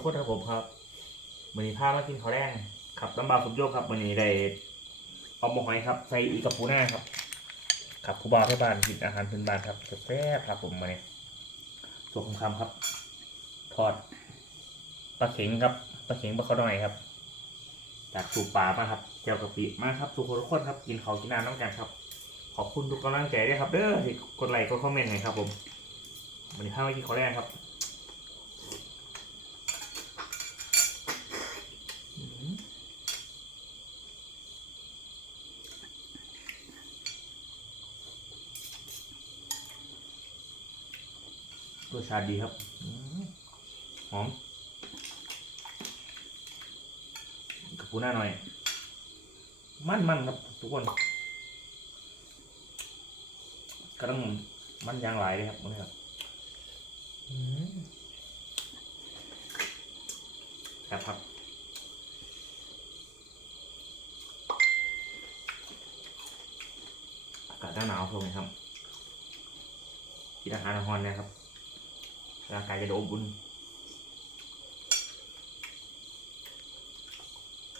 โคตรครับผมครับมือนี้พามากินข้าวแดงครับลำบากสุดโยกครับมือนี้ได้เอาหมกหอยครับ ใส่อีกับปูหน้าครับครับผู้บ่าวที่บ้านกินอาหารพื้นบ้านครับแซ่บครับผมมาเนี่ยส่วนคำๆครับ ทอดปลาเข็งครับปลาเข็งปลาข้าวหน่อยครับ จากสูบป่ามาครับเจียวกะปิมาครับสุกคนทุกคนครับกินเขากินน้ำน้ำกันครับ ขอบคุณทุกกำลังใจด้วยครับเด้อที่กดไลค์กดคอมเมนต์ไงครับผมวันนี้พามากินข้าวแดงครับ รสชาติดีครับ หอมกับปูหน้าหน่อย มันมันครับทุกคนกระดังมันยางหลายเลยครับนี่ครับครับครับอากาศหน้าหนาวช่วงนี้ครับกินอาหารฮอนนะครับ ร่างก